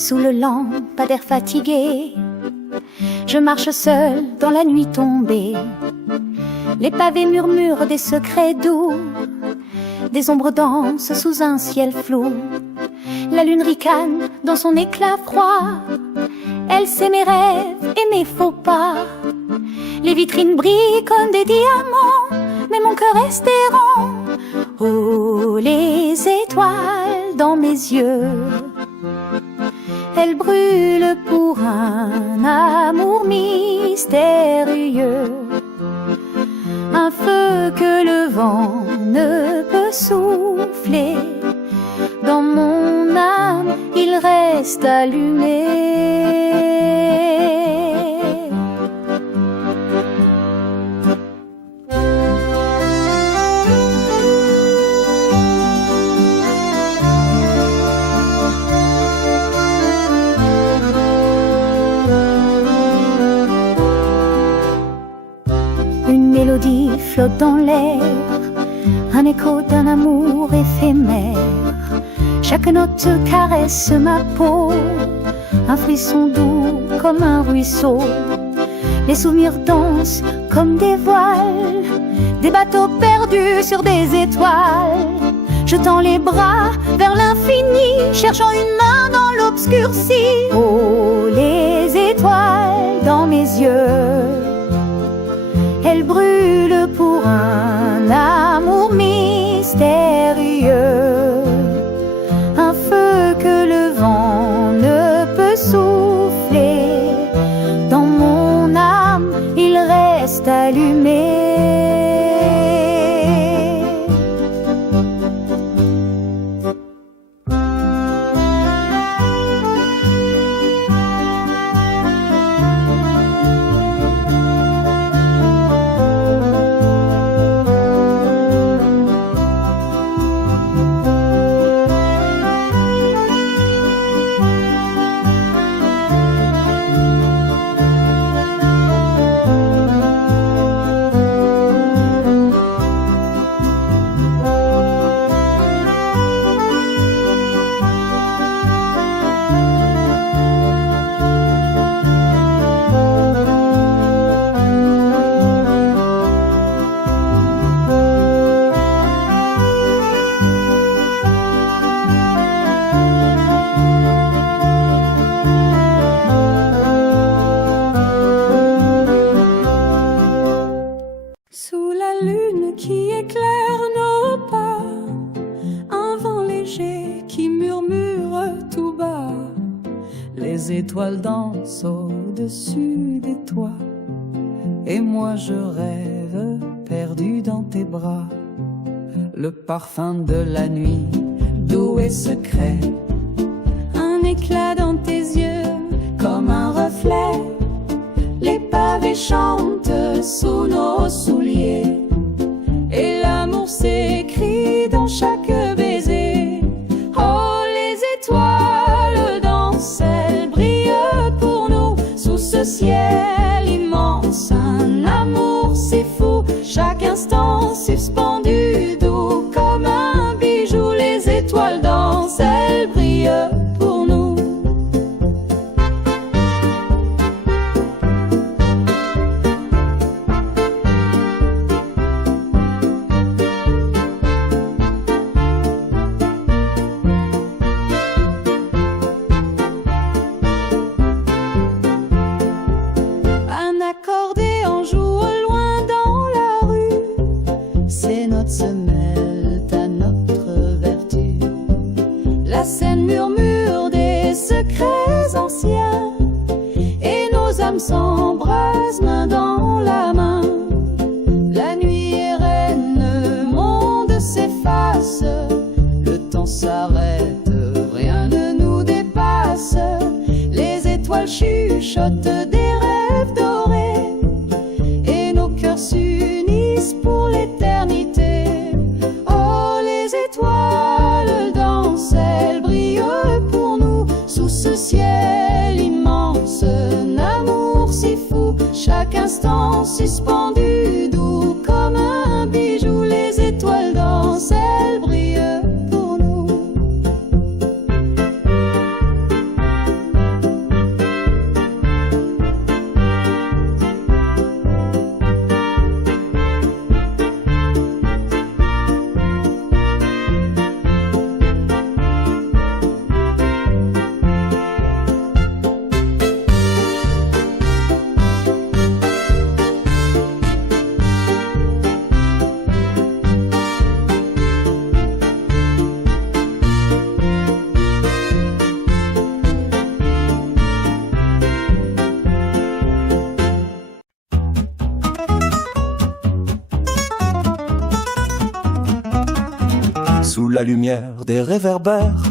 Sous le lampadaire fatigué, je marche seule dans la nuit tombée. Les pavés murmurent des secrets doux, des ombres dansent sous un ciel flou. La lune ricane dans son éclat froid, elle sait mes rêves et mes faux pas. Les vitrines brillent comme des diamants, mais mon cœur reste errant. Oh, les étoiles dans mes yeux, elles brûlent pour un amour mystérieux. Un feu que le vent ne peut souffler. Dans mon âme, il reste allumé. Une mélodie flotte dans l'air, un écho d'un amour éphémère. Chaque note caresse ma peau, un frisson doux comme un ruisseau. Les souvenirs dansent comme des voiles, des bateaux perdus sur des étoiles. Je tends les bras vers l'infini, cherchant une main dans l'obscurci. Oh, les étoiles dans mes yeux, elles brûlent pour un amour mystérieux. Un feu que le vent ne peut souffler. Dans mon âme, il reste allumé. Sous la lune qui éclaire nos pas, un vent léger qui murmure tout bas. Les étoiles dansent au-dessus des toits, et moi je rêve perdu dans tes bras. Le parfum de la nuit, doux et secret, un éclat dans tes yeux comme un reflet. Les pavés chantent sous nos souliers, et l'amour s'écrit dans chaque baiser. Oh, les étoiles dansent, elles brillent pour nous sous ce ciel immense. Un amour si fou, chaque instant suspendu, doux comme un bijou. Les étoiles dansent, elles brillent pour nous. Accordéon joue au loin dans la rue, ces notes se mêlent à notre vertu. La scène murmure des secrets anciens, et nos âmes s'embrassent main dans la main. La nuit est reine, le monde s'efface, le temps s'arrête, rien ne nous dépasse. Les étoiles chuchote des rêves dorés et nos cœurs s'unissent pour l'éternité. Oh, les étoiles dansent, elles brillent pour nous sous ce ciel immense. Un amour si fou, chaque instant suspendu, doux comme un bijou. Les étoiles dansent, elles brillent pour nous. Sous la lumière des réverbères,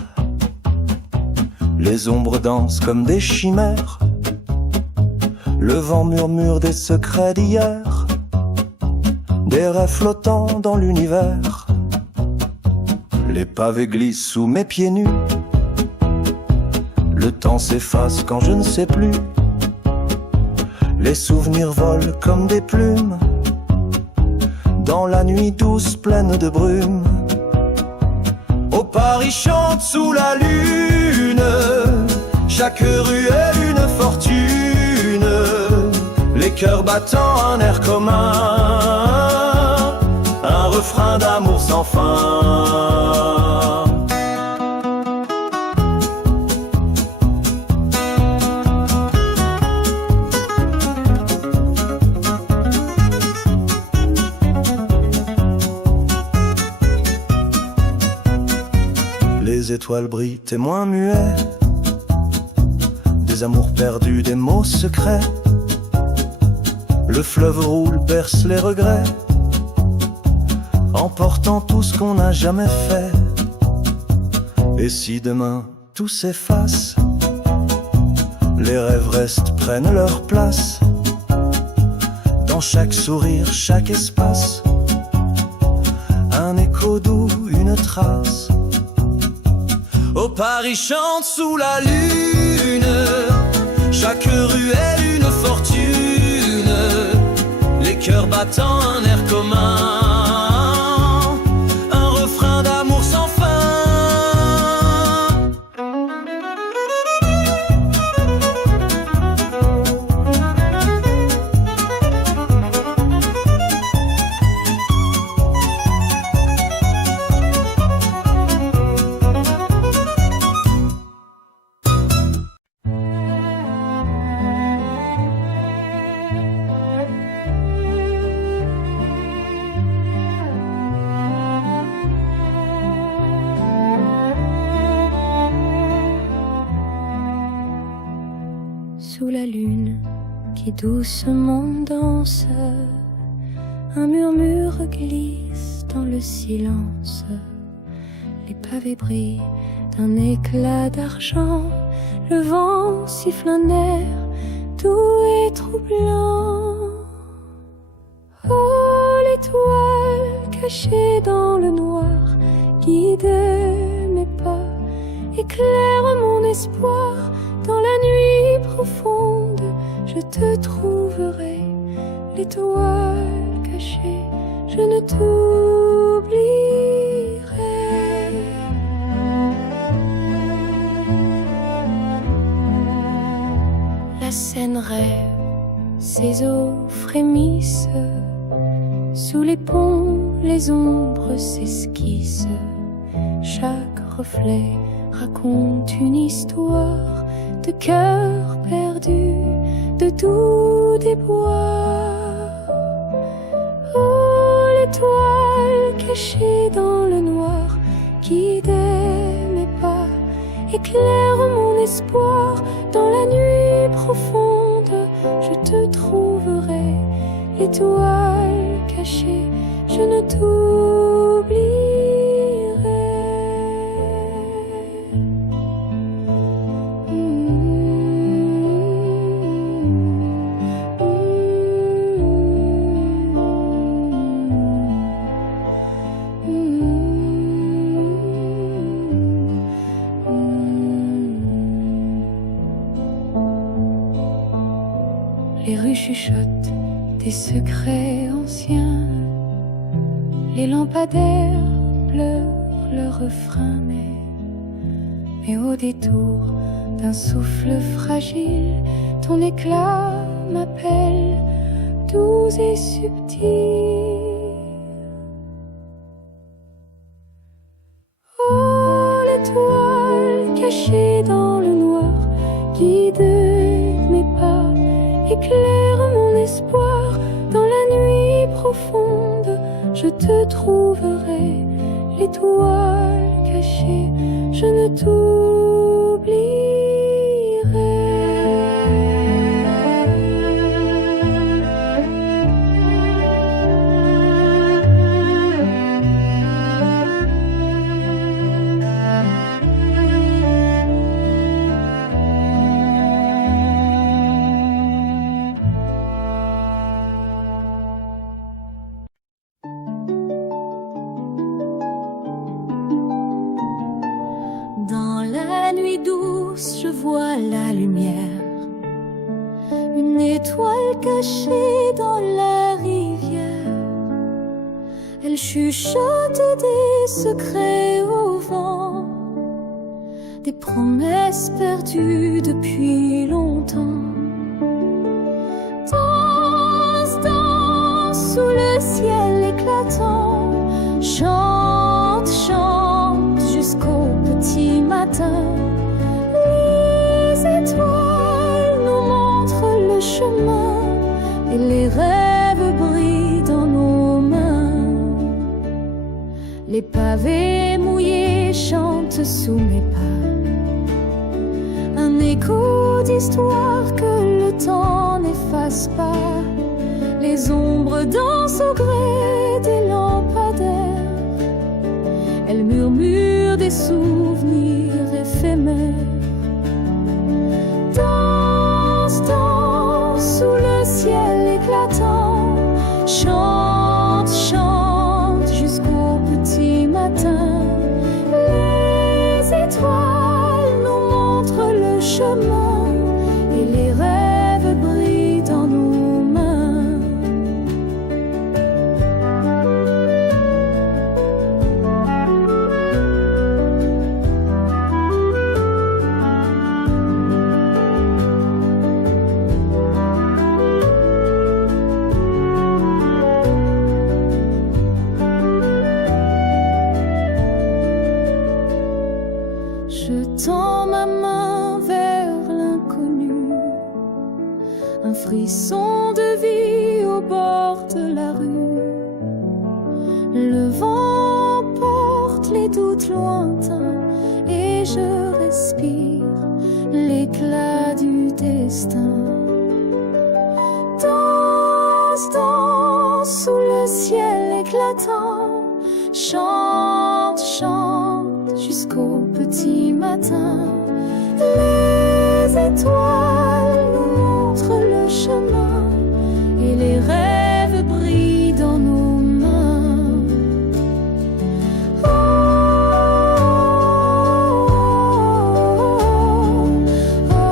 les ombres dansent comme des chimères. Le vent murmure des secrets d'hier, des rêves flottants dans l'univers. Les pavés glissent sous mes pieds nus, le temps s'efface quand je ne sais plus. Les souvenirs volent comme des plumes dans la nuit douce pleine de brume. Au Paris chante sous la lune, chaque rue est une fortune. Les cœurs battant un air commun, un refrain d'amour sans fin. Les étoiles brillent, témoins muets des amours perdus, des mots secrets. Le fleuve roule, berce les regrets, emportant tout ce qu'on n'a jamais fait. Et si demain tout s'efface, les rêves restent, prennent leur place. Dans chaque sourire, chaque espace, un écho doux, une trace. Au Paris chante sous la lune, chaque rue est une fortune. Les cœurs battant un air commun, un refrain d'amour sans fin. Sous la lune qui doucement danse, un murmure glisse dans le silence. Les pavés brillent d'un éclat d'argent, le vent siffle un air doux et troublant. Oh, l'étoile cachée dans le noir, guide mes pas, éclaire mon espoir. Dans la nuit profonde, je te trouverai, l'étoile cachée, je ne t'oublierai. La Seine rêve, ses eaux frémissent, sous les ponts, les ombres s'esquissent. Chaque reflet raconte une histoire de cœur perdu, de doux déboires. Oh, l'étoile cachée dans le noir, guide mes pas, éclaire mon espoir. Dans la nuit profonde, je te trouverai, l'étoile cachée, je ne t'oublierai. Les rues chuchotent des secrets anciens, les lampadaires pleurent leur refrain, mais au détour d'un souffle fragile, ton éclat m'appelle, doux et subtil. Oh, l'étoile cachée dans le noir, guide mes pas, éclaire mon espoir. Dans la nuit profonde, je te trouverai, l'étoile cachée, je ne t'oublierai. Je vois la lumière, une étoile cachée dans la rivière. Elle chuchote des secrets au vent, des promesses perdues depuis longtemps. Danse, danse sous le ciel éclatant, chante, chante jusqu'au petit matin. Les étoiles nous montrent le chemin et les rêves brillent dans nos mains. Les pavés mouillés chantent sous mes pas, un écho d'histoire que le temps n'efface pas. Les ombres dansent au gré des lampadaires, elles murmurent des souvenirs éphémères. Danse, danse sous le ciel éclatant, chante, chante jusqu'au petit matin. Les étoiles nous montrent le chemin et les rêves brillent dans nos mains. Je tends ma main vers l'inconnu, un frisson de vie au bord de la rue. Le vent porte les doutes lointains et je respire l'éclat du destin. Danse, danse sous le ciel éclatant, chante, chante jusqu'au petit matin. Les étoiles nous montrent le chemin et les rêves brillent dans nos mains. Oh, oh,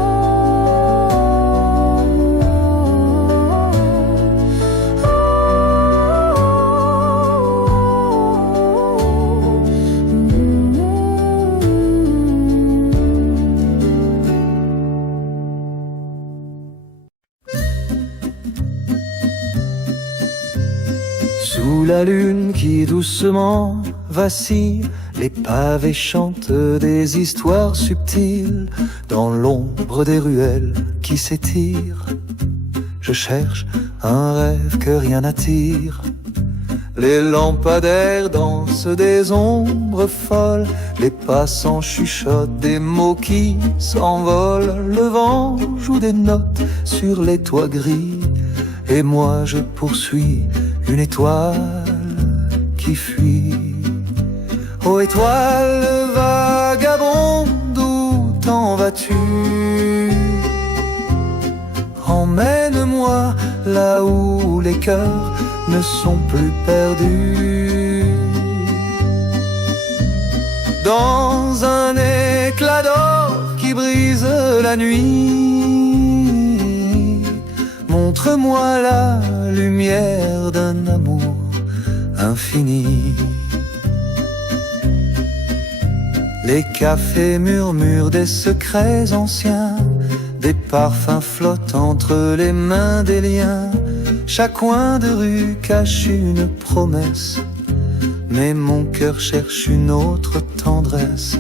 Sous la lune qui doucement vacille, les pavés chantent des histoires subtiles. Dans l'ombre des ruelles qui s'étirent, je cherche un rêve que rien n'attire. Les lampadaires dansent des ombres folles, les passants chuchotent des mots qui s'envolent. Le vent joue des notes sur les toits gris, et moi je poursuis une étoile qui fuit. Ô étoile vagabonde, où t'en vas-tu? Emmène-moi là où les cœurs ne sont plus perdus. Dans un éclat d'or qui brise la nuit, mon montre-moi la lumière d'un amour infini. Les cafés murmurent des secrets anciens, des parfums flottent entre les mains des liens. Chaque coin de rue cache une promesse, mais mon cœur cherche une autre tendresse.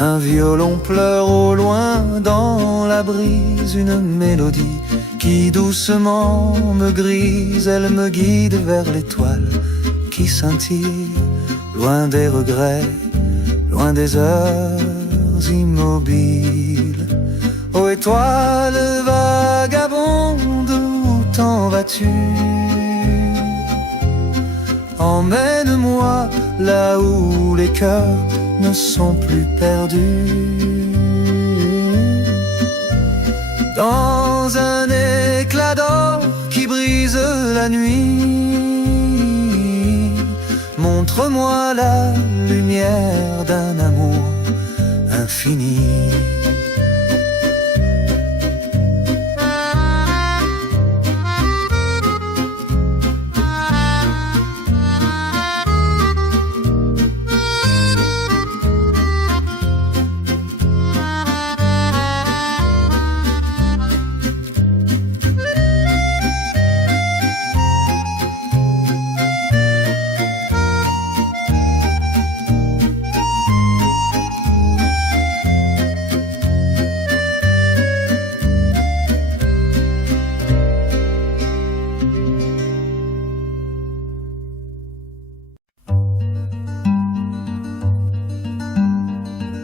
Un violon pleure au loin dans la brise, une mélodie qui doucement me grise. Elle me guide vers l'étoile qui scintille, loin des regrets, loin des heures immobiles. Ô étoile vagabonde, où t'en vas-tu? Emmène-moi là où les cœurs ne sont plus perdus. Dans un éclat d'or qui brise la nuit, montre-moi la lumière d'un amour infini.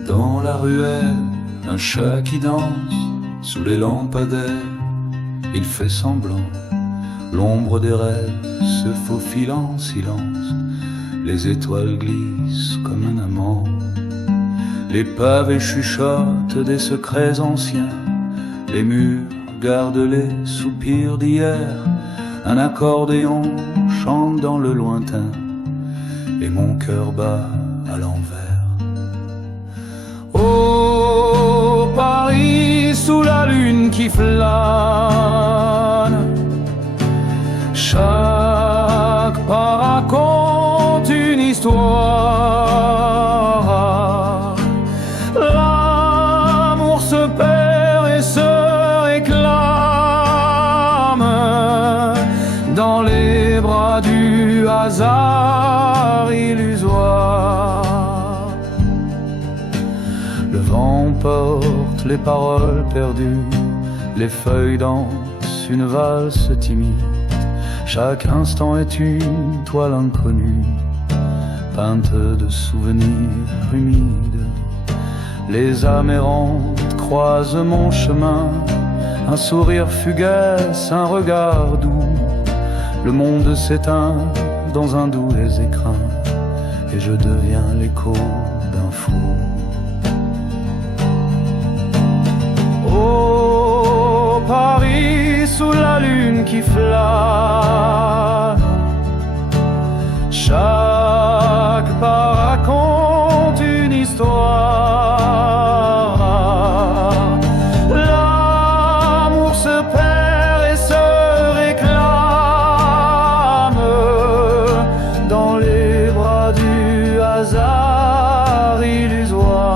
Dans la ruelle, un chat qui danse sous les lampadaires. Il fait semblant, l'ombre des rêves se faufile en silence. Les étoiles glissent comme un amant. Les pavés chuchotent des secrets anciens. Les murs gardent les soupirs d'hier. Un accordéon chante dans le lointain et mon cœur bat à l'envers. Oh, Paris sous la lune qui flâne, chaque pas raconte une histoire. L'amour se perd et se réclame dans les bras du hasard illusoire. Le vent porte les paroles perdues, les feuilles dansent une valse timide. Chaque instant est une toile inconnue, peinte de souvenirs humides. Les âmes errantes croisent mon chemin, un sourire fugace, un regard doux. Le monde s'éteint dans un doux écrin et je deviens l'écho d'un fou. Oh, Paris sous la lune qui flâne, chaque pas raconte une histoire. L'amour se perd et se réclame dans les bras du hasard illusoire.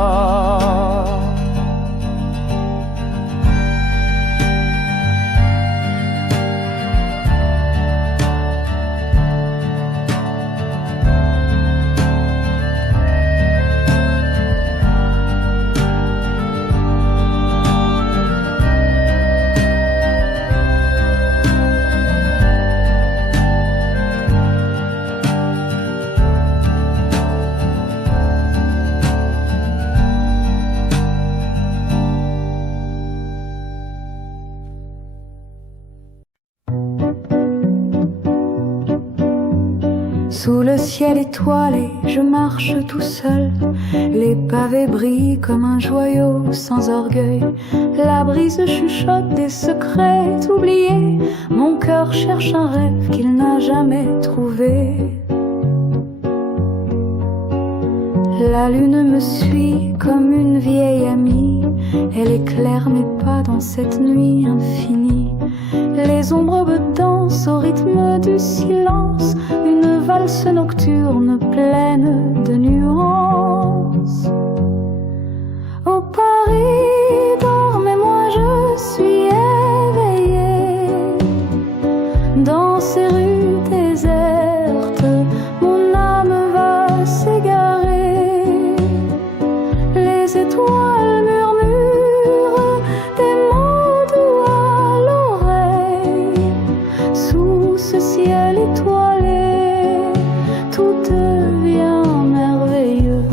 Sous le ciel étoilé, je marche tout seul. Les pavés brillent comme un joyau sans orgueil. La brise chuchote des secrets oubliés. Mon cœur cherche un rêve qu'il n'a jamais trouvé. La lune me suit comme une vieille amie. Elle éclaire mes pas dans cette nuit infinie. Les ombres dansent au rythme du silence, une valse nocturne pleine de nuances. Au Paris dort, mais moi je suis éveillée. Dans ces rues désertes, mon âme va s'égarer. Les étoiles murmurent des mots doux à l'oreille. Sous ce ciel étoilé, tout devient merveilleux.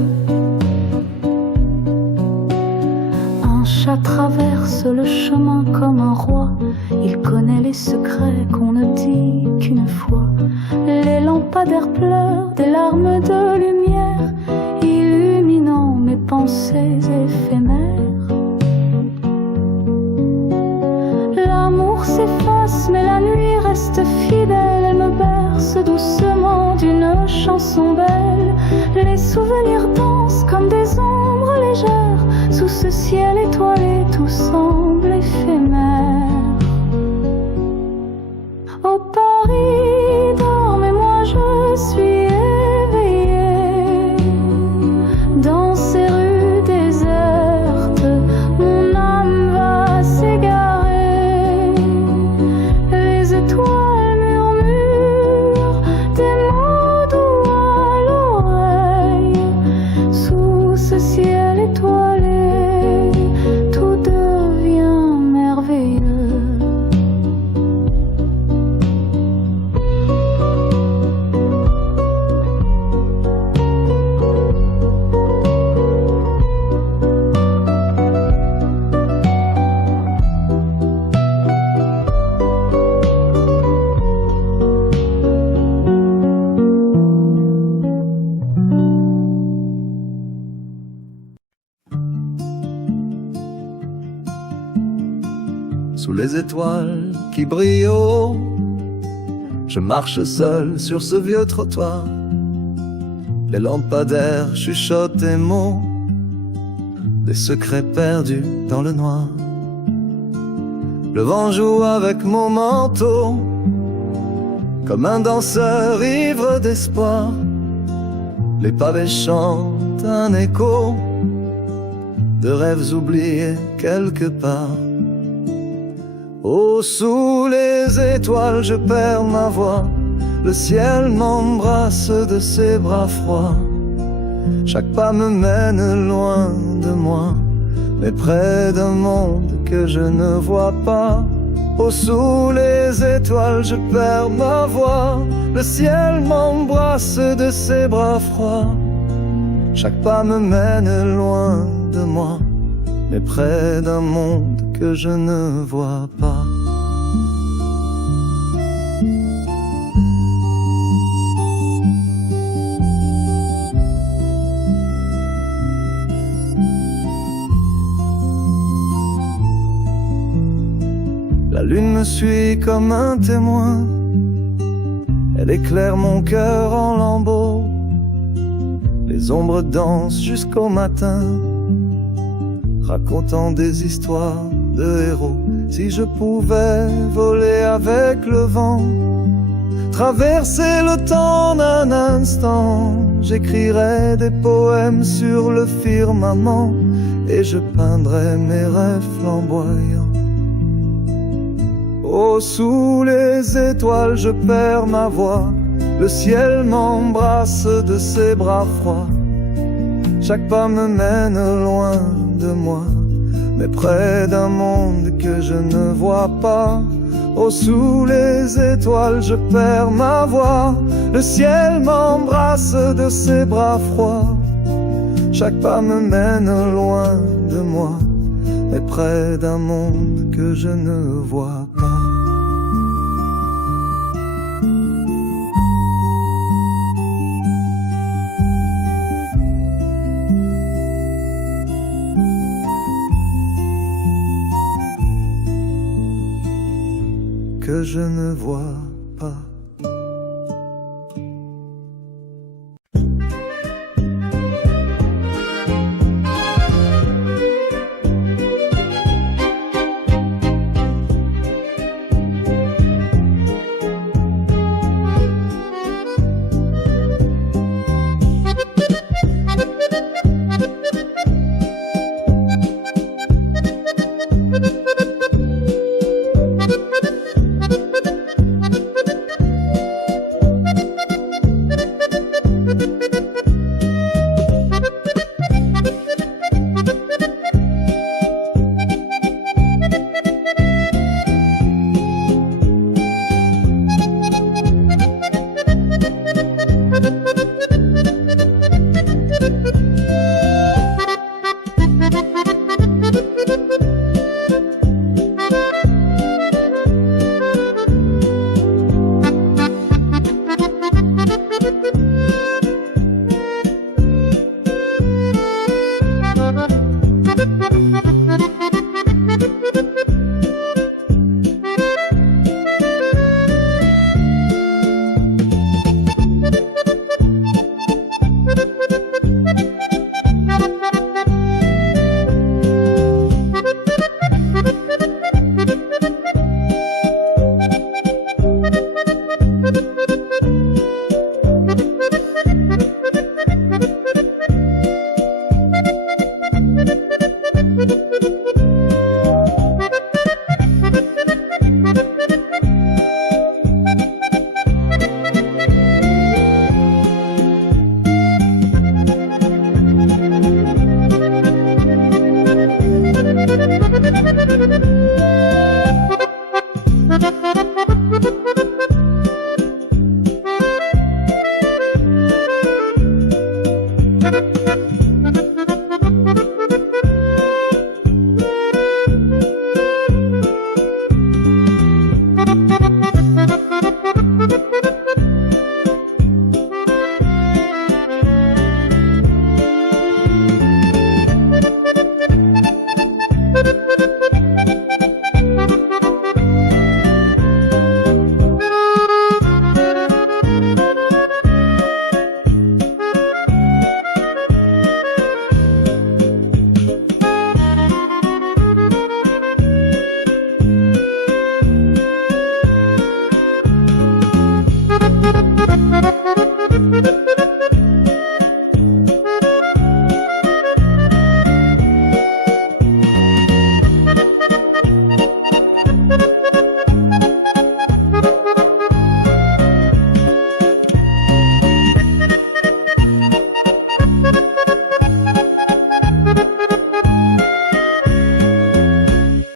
Un chat traverse le chemin comme un roi. Il connaît les secrets qu'on ne dit qu'une fois. Les lampadaires pleurent des larmes de lumière, illuminant mes pensées éphémères. L'amour s'efface, mais la nuit reste fidèle. Elle me berce doucement d'une chanson belle. Les souvenirs dansent comme des ombres légères. Sous ce ciel étoilé, tout semble éphémère. Au Paris dort, mais moi je suis éveillée. Dans ces rues désertes, mon âme va s'égarer. Les étoiles murmurent des mots doux à l'oreille. Sous ce ciel étoilé, tout devient merveilleux. Sous les étoiles qui brillent au haut, je marche seul sur ce vieux trottoir. Les lampadaires chuchotent des mots, des secrets perdus dans le noir. Le vent joue avec mon manteau, comme un danseur ivre d'espoir. Les pavés chantent un écho de rêves oubliés quelque part. Oh, sous les étoiles, je perds ma voix. Le ciel m'embrasse de ses bras froids. Chaque pas me mène loin de moi, mais près d'un monde que je ne vois pas. Oh, sous les étoiles, je perds ma voix. Le ciel m'embrasse de ses bras froids. Chaque pas me mène loin de moi, mais près d'un monde que je ne vois pas. La lune me suit comme un témoin, elle éclaire mon cœur en lambeaux. Les ombres dansent jusqu'au matin, racontant des histoires de héros. Si je pouvais voler avec le vent, traverser le temps d'un instant, j'écrirais des poèmes sur le firmament et je peindrais mes rêves flamboyants. Oh, sous les étoiles, je perds ma voix. Le ciel m'embrasse de ses bras froids. Chaque pas me mène loin de moi, mais près d'un monde que je ne vois pas. Oh, sous les étoiles, je perds ma voix. Le ciel m'embrasse de ses bras froids. Chaque pas me mène loin de moi, mais près d'un monde que je ne vois pas. Que je ne vois pas.